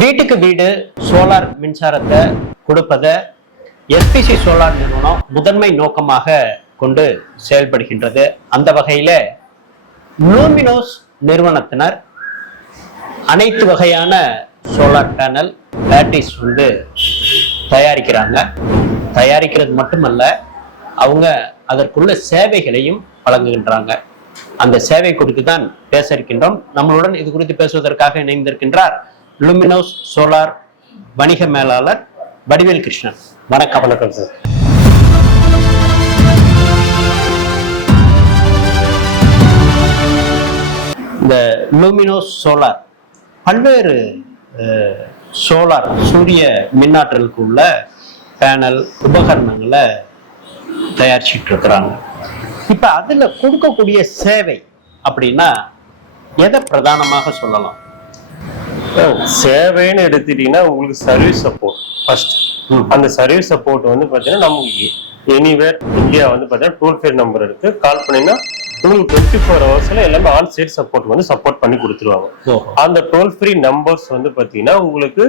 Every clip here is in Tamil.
வீட்டுக்கு வீடு சோலார் மின்சாரத்தை கொடுப்பதை எஸ்பிசி சோலார் நிறுவனம் முதன்மை நோக்கமாக கொண்டு செயல்படுகின்றது. அந்த வகையில லூமினோஸ் நிறுவனத்தினர் அனைத்து வகையான சோலார் பேனல் பேட்டரிஸ் வந்து தயாரிக்கிறாங்க. தயாரிக்கிறது மட்டுமல்ல அவங்க அதற்குள்ள சேவைகளையும் வழங்குகின்றாங்க. அந்த சேவை குறித்து தான் பேச இருக்கின்றோம். நம்மளுடன் இது குறித்து பேசுவதற்காக இணைந்திருக்கின்றார் லுமினோஸ் சோலார் வணிக மேலாளர் வடிவேல் கிருஷ்ணன். வணக்கம் வணக்கம் சார். இந்த லூமினோஸ் சோலார் பல்வேறு சோலார் சூரிய மின்னாற்றலுக்கு உள்ள பேனல் உபகரணங்களை தயாரிச்சிட்டு இருக்கிறாங்க. இப்ப அதுல கொடுக்கக்கூடிய சேவை அப்படின்னா எதை பிரதானமாக சொல்லலாம்? சேவைன்னு எடுத்துட்டீங்கன்னா உங்களுக்கு சர்வீஸ் சப்போர்ட் ஃபர்ஸ்ட் அந்த சர்வீஸ் சப்போர்ட் வந்து பார்த்தீங்கன்னா நமக்கு எனிவேர் இந்தியா வந்து பார்த்தீங்கன்னா டோல் ஃப்ரீ நம்பர் இருக்கு. கால் பண்ணீங்கன்னா உங்களுக்கு டுவெண்ட்டி ஃபோர் ஹவர்ஸ்ல எல்லாமே ஆன் சைட் சப்போர்ட் வந்து சப்போர்ட் பண்ணி கொடுத்துருவாங்க. அந்த டோல் ஃப்ரீ நம்பர்ஸ் வந்து பார்த்தீங்கன்னா உங்களுக்கு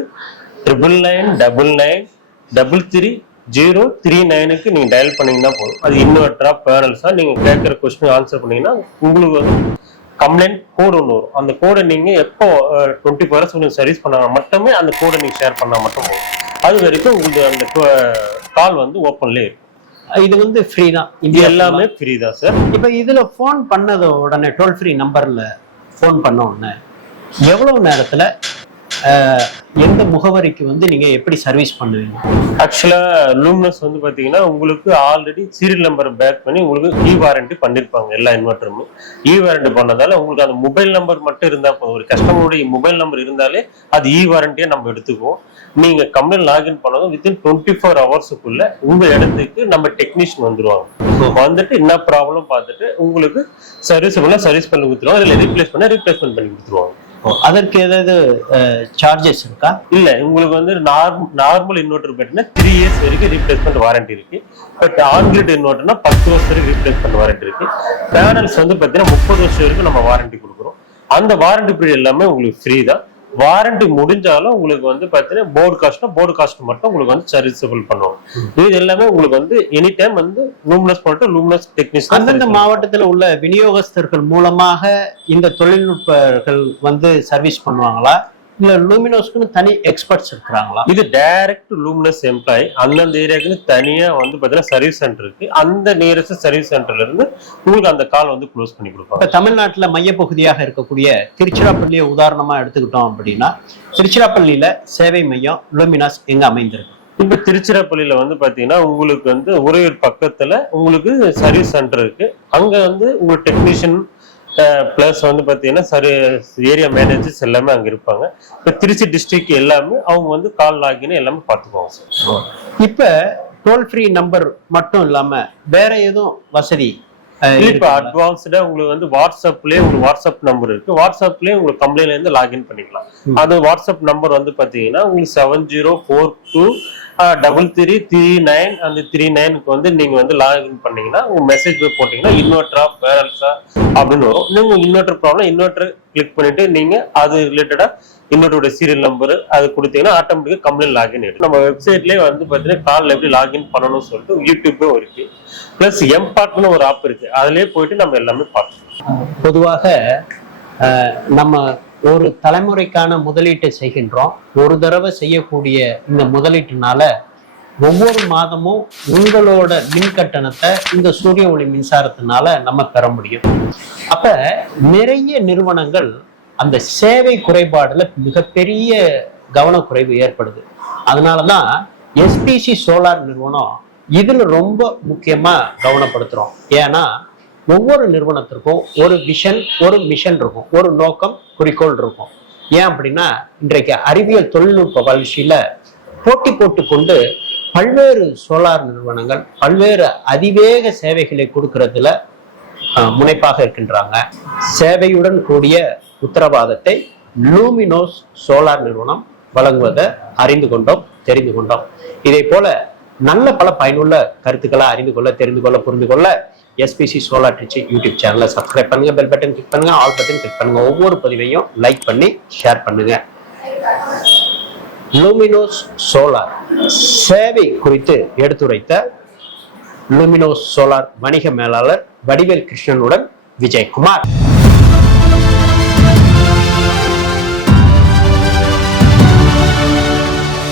triple nine double nine double three zero three நைனுக்கு நீங்க டயல் பண்ணீங்கன்னா போதும். அது இன்வெர்டரா பேனல்ஸா நீங்க கேட்குற கொஸ்டின் ஆன்சர் பண்ணீங்கன்னா உங்களுக்கு வந்து கம்ப்ளைண்ட் கோடு ஒன்று வரும். அந்த கோடை நீங்க எப்போ டுவெண்ட்டி ஃபோர் ஹவர்ஸ் உங்களுக்கு சர்வீஸ் பண்ணாங்க மட்டுமே அந்த கோடை நீங்க ஷேர் பண்ணா மட்டும் போதும். அது வரைக்கும் உங்களுக்கு அந்த கால் வந்து ஓப்பன்லேயே இருக்கும். இது வந்து ஃப்ரீ தான். இது எல்லாமே ஃப்ரீ தான் சார் இப்ப இதுல ஃபோன் பண்ணது உடனே டோல் ஃப்ரீ நம்பர்ல ஃபோன் பண்ண உடனே எவ்வளவு நேரத்துல எந்த முகவரிக்கு வந்து நீங்க எப்படி சர்வீஸ் பண்ணுவீங்க? ஆக்சுவலா லூம்னஸ் வந்து பாத்தீங்கன்னா உங்களுக்கு ஆல்ரெடி சீரியல் நம்பர் பேக் பண்ணி உங்களுக்கு இ வாரண்டி பண்ணிருப்பாங்க எல்லா இன்வெர்டருமே இ வாரண்டி பண்ணதால உங்களுக்கு அந்த மொபைல் நம்பர் மட்டும் இருந்தா போதும். ஒரு கஸ்டமருடைய மொபைல் நம்பர் இருந்தாலே அது இ வாரண்டியை நம்ம எடுத்துக்குவோம். நீங்க கம்பெனி லாகின் பண்ணதும் வித்தின் டுவெண்ட்டி ஃபோர் ஹவர்ஸுக்குள்ள உங்க இடத்துக்கு நம்ம டெக்னீஷியன் வந்துருவாங்க. வந்துட்டு என்ன ப்ராப்ளம் பார்த்துட்டு உங்களுக்கு சர்வீஸ் பண்ண சர்வீஸ் பண்ணி கொடுத்துருவாங்க. இல்லை ரீப்ளேஸ் பண்ண ரீப்ளேஸ்மெண்ட் பண்ணி கொடுத்துருவாங்க. அதற்கு ஏதாவது சார்ஜஸ் இருக்கா? இல்ல உங்களுக்கு வந்து நார்மல் இன்வெர்டர் பார்த்தீங்கன்னா த்ரீ இயர்ஸ் வரைக்கும் ரீப்ளேஸ்மெண்ட் வாரண்டி இருக்கு. பட் ஆன்கிரிட் இன்வெர்டர்னா பத்து வருஷம் வரைக்கும் ரீப்ளேஸ்மெண்ட் வாரண்டி இருக்கு. பேனல்ஸ் வந்து பாத்தீங்கன்னா முப்பது வருஷம் வரைக்கும் நம்ம வாரண்டி கொடுக்குறோம். அந்த வாரண்டி பீரியட் எல்லாமே உங்களுக்கு ஃப்ரீ தான். வாரண்டி முடிஞ்சாலும் உங்களுக்கு வந்து பாத்தீங்கன்னா போர்டு காஸ்ட்னா போர்டு காஸ்ட் மட்டும் உங்களுக்கு வந்து சர்வீசபிள் பண்ணுவோம் இது எல்லாமே உங்களுக்கு வந்து எனி டைம் வந்து லூமினஸ் பண்ணிட்டு லூமினஸ் அந்தந்த டெக்னீஷியன் மாவட்டத்துல உள்ள விநியோகஸ்தர்கள் மூலமாக இந்த தொழில்நுட்பர்கள் வந்து சர்வீஸ் பண்ணுவாங்களா? இல்ல லூமினோஸ்க்குன்னு தனி எக்ஸ்பர்ட்ஸ் இருக்கிறாங்களா? இது டைரக்ட் லூமினஸ் எம்ப்ளாயி அந்தந்த ஏரியாவுக்கு தனியா வந்து பாத்தீங்கன்னா சர்வீஸ் சென்டர் இருக்கு. அந்த நியரஸ்ட் சர்வீஸ் சென்டர்ல இருந்து உங்களுக்கு அந்த கால் வந்து க்ளோஸ் பண்ணி கொடுப்பாங்க. இப்ப தமிழ்நாட்டுல மையப்பகுதியாக இருக்கக்கூடிய திருச்சிராப்பள்ளியை உதாரணமா எடுத்துக்கிட்டோம் அப்படின்னா திருச்சிராப்பள்ளியில சேவை மையம் லூமினாஸ் எங்க அமைந்திருக்கு? இப்ப திருச்சிராப்பள்ளியில வந்து பாத்தீங்கன்னா உங்களுக்கு வந்து உறையூர் பக்கத்துல உங்களுக்கு சர்வீஸ் சென்டர் இருக்கு. அங்க வந்து உங்களுக்கு டெக்னீஷியன் பிளஸ் வந்து பாத்தீங்கன்னா சரி ஏரியா மேனேஜர்ஸ் எல்லாமே அங்க இருப்பாங்க. இப்ப திருச்சி டிஸ்ட்ரிக்ட் எல்லாமே அவங்க வந்து கால் லாகின் எல்லாமே பார்த்துக்குவாங்க சார் இப்ப டோல் ஃப்ரீ நம்பர் மட்டும் இல்லாம வேற எதுவும் வசதி இப்ப? அட்வான்ஸ்டா உங்களுக்கு வந்து வாட்ஸ்அப்லயே உங்களுக்கு வாட்ஸ்அப் நம்பர் இருக்கு. வாட்ஸ்அப்லயே உங்களுக்கு கம்பெனில இருந்து லாகின் பண்ணிக்கலாம். ம். அந்த வாட்ஸ்அப் நம்பர் வந்து பாத்தீங்கன்னா உங்களுக்கு seven zero four two double three three nine அந்த த்ரீ நைனுக்கு வந்து நீங்க வந்து லாகின் பண்ணீங்கன்னா உங்க மெசேஜ் போய் போட்டீங்கன்னா இன்வெர்டரா பேரல்ஸா அப்படின்னு வரும். நீங்க இன்வெர்டர் ப்ராப்ளம் இன்வெர்டர் கிளிக் பண்ணிட்டு நீங்க அது ரிலேட்டடா இன்வெர்டரோட சீரியல் நம்பர் அது கொடுத்தீங்கன்னா ஆட்டோமேட்டிக்கா கம்பெனி லாகின் எடுக்கும் நம்ம வெப்சைட்லயே வந்து பாத்தீங்கன்னா கால்ல எப்படி லாகின் பண்ணணும்னு சொல்லிட்டு யூடியூப்பும் இருக்கு. பிளஸ் எம்பார்ட்னு ஒரு ஆப் இருக்கு. அதுலயே போயிட்டு நம்ம எல்லாமே பார்க்கலாம். பொதுவாக நம்ம ஒரு தலைமுறைக்கான முதலீட்டை செய்கின்றோம். ஒரு தடவை செய்யக்கூடிய இந்த முதலீட்டினால ஒவ்வொரு மாதமும் உங்களோட மின் கட்டணத்தை இந்த சூரிய ஒளி மின்சாரத்தினால நம்ம பெற முடியும். அப்ப நிறைய நிறுவனங்கள் அந்த சேவை குறைபாடுல மிகப்பெரிய கவனக்குறைவு ஏற்படுது. அதனாலதான் எஸ்பிசி சோலார் நிறுவனம் இதுல ரொம்ப முக்கியமா கவனப்படுத்துறோம். ஏன்னா ஒவ்வொரு நிறுவனத்திற்கும் ஒரு விஷன் ஒரு மிஷன் இருக்கும். ஒரு நோக்கம் குறிக்கோள் இருக்கும். ஏன் அப்படின்னா இன்றைக்கு அறிவியல் தொழில்நுட்ப வளர்ச்சியில போட்டி போட்டுக்கொண்டு பல்வேறு சோலார் நிறுவனங்கள் பல்வேறு அதிவேக சேவைகளை கொடுக்கறதுல முனைப்பாக இருக்கின்றாங்க. சேவையுடன் கூடிய உத்தரவாதத்தை லூமினோஸ் சோலார் நிறுவனம் வழங்குவதை அறிந்து கொண்டோம் தெரிந்து கொண்டோம். இதே போல நல்ல பல பயனுள்ள கருத்துக்களை அறிந்து கொள்ள தெரிந்து கொள்ள புரிந்து கொள்ள எஸ்பிசி சோலார் டீச்சிங் யூடியூப் சேனலை சப்ஸ்கிரைப் பண்ணுங்கள் பெல் பட்டன் கிளிக் பண்ணுங்கள் ஆல் பட்டன் கிளிக் பண்ணுங்கள் ஒவ்வொரு பதிவையும் லைக் பண்ணி ஷேர் பண்ணுங்கள் லூமினோஸ் சோலார் சேவை குறித்து எடுத்துரைத்த லூமினோஸ் சோலார் வணிக மேலாளர் வடிவேல் கிருஷ்ணனுடன் விஜயகுமார்.